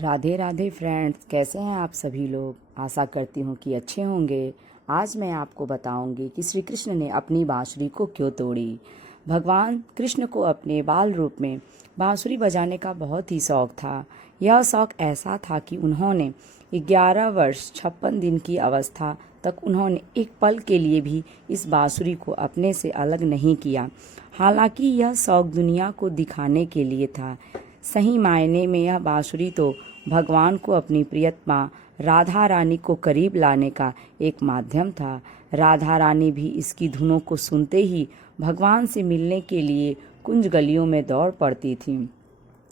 Radhe Radhe friends, कैसे हैं आप सभी लोग। आशा करती हूँ कि अच्छे होंगे। आज मैं आपको बताऊंगी कि श्री कृष्ण ने अपनी बांसुरी को क्यों तोड़ी। भगवान कृष्ण को अपने बाल रूप में बांसुरी बजाने का बहुत ही शौक था। यह शौक ऐसा था कि उन्होंने 11 वर्ष 56 दिन की अवस्था तक उन्होंने एक पल के लिए भी इस बांसुरी को अपने से अलग नहीं किया। हालांकि यह शौक दुनिया को दिखाने के लिए था। सही मायने में यह बांसुरी तो भगवान को अपनी प्रियतमा राधा रानी को करीब लाने का एक माध्यम था। राधा रानी भी इसकी धुनों को सुनते ही भगवान से मिलने के लिए कुंज गलियों में दौड़ पड़ती थी।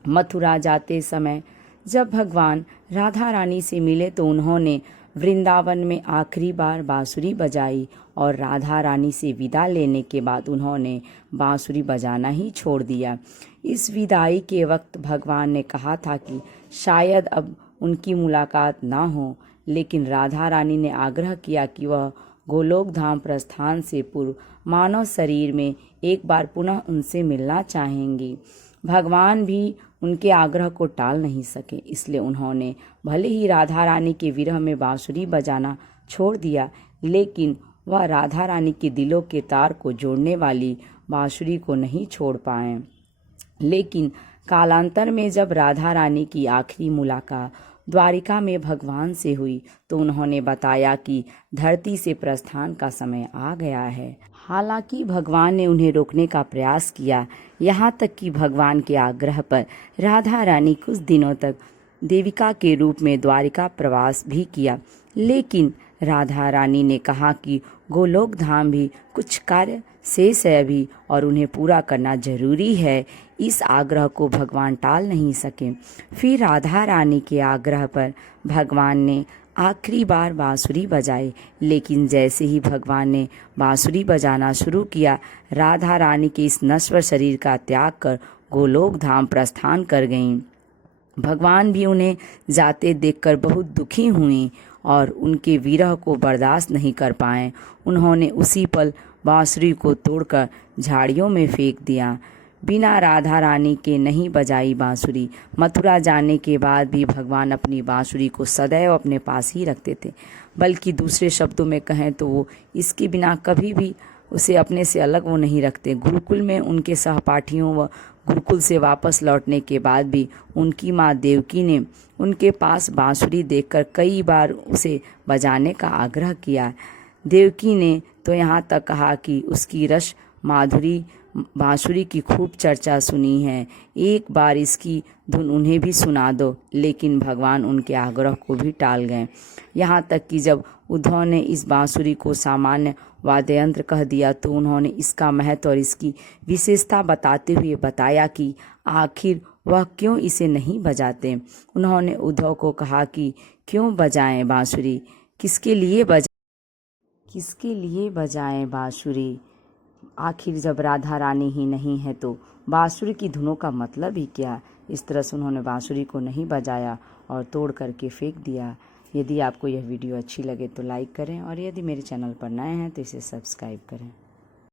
मथुरा जाते समय जब भगवान राधा रानी से मिले तो उन्होंने वृंदावन में आखिरी बार बांसुरी बजाई और राधा रानी से विदा लेने के बाद उन्होंने बांसुरी बजाना ही छोड़ दिया। इस विदाई के वक्त भगवान ने कहा था कि शायद अब उनकी मुलाकात ना हो, लेकिन राधा रानी ने आग्रह किया कि वह गोलोक धाम प्रस्थान से पूर्व मानव शरीर में एक बार पुनः उनसे मिलना चाहेंगी। भगवान भी उनके आग्रह को टाल नहीं सके, इसलिए उन्होंने भले ही राधा रानी के विरह में बांसुरी बजाना छोड़ दिया, लेकिन वह राधा रानी के दिलों के तार को जोड़ने वाली बांसुरी को नहीं छोड़ पाए। लेकिन कालांतर में जब राधा रानी की आखिरी मुलाकात द्वारिका में भगवान से हुई तो उन्होंने बताया कि धरती से प्रस्थान का समय आ गया है। हालांकि भगवान ने उन्हें रोकने का प्रयास किया, यहाँ तक कि भगवान के आग्रह पर राधा रानी कुछ दिनों तक देविका के रूप में द्वारिका प्रवास भी किया। लेकिन राधा रानी ने कहा कि गोलोक धाम भी कुछ कार्य शेष है अभी और उन्हें पूरा करना जरूरी है। इस आग्रह को भगवान टाल नहीं सके। फिर राधा रानी के आग्रह पर भगवान ने आखिरी बार बांसुरी बजाई, लेकिन जैसे ही भगवान ने बांसुरी बजाना शुरू किया, राधा रानी के इस नश्वर शरीर का त्याग कर गोलोक धाम प्रस्थान कर गईं। भगवान भी उन्हें जाते देखकर बहुत दुखी हुए और उनके विरह को बर्दाश्त नहीं कर पाए। उन्होंने उसी पल बांसुरी को तोड़कर झाड़ियों में फेंक दिया। बिना राधा रानी के नहीं बजाई बांसुरी। मथुरा जाने के बाद भी भगवान अपनी बांसुरी को सदैव अपने पास ही रखते थे, बल्कि दूसरे शब्दों में कहें तो वो इसके बिना कभी भी उसे अपने से अलग वो नहीं रखते। गुरुकुल में उनके सहपाठियों व गुरुकुल से वापस लौटने के बाद भी उनकी माँ देवकी ने उनके पास बांसुरी देखकर कई बार उसे बजाने का आग्रह किया। देवकी ने तो यहाँ तक कहा कि उसकी रस माधुरी बांसुरी की खूब चर्चा सुनी है, एक बार इसकी धुन उन्हें भी सुना दो। लेकिन भगवान उनके आग्रह को भी टाल गए। यहाँ तक कि जब उद्धव ने इस बांसुरी को सामान्य वाद्य यंत्र कह दिया तो उन्होंने इसका महत्व और इसकी विशेषता बताते हुए बताया कि आखिर वह क्यों इसे नहीं बजाते। उन्होंने उद्धव को कहा कि क्यों बजाएं बांसुरी, किसके लिए बजाएं बांसुरी। आखिर जब राधा रानी ही नहीं है तो बांसुरी की धुनों का मतलब ही क्या। इस तरह से उन्होंने बांसुरी को नहीं बजाया और तोड़ करके फेंक दिया। यदि आपको यह वीडियो अच्छी लगे तो लाइक करें और यदि मेरे चैनल पर नए हैं तो इसे सब्सक्राइब करें।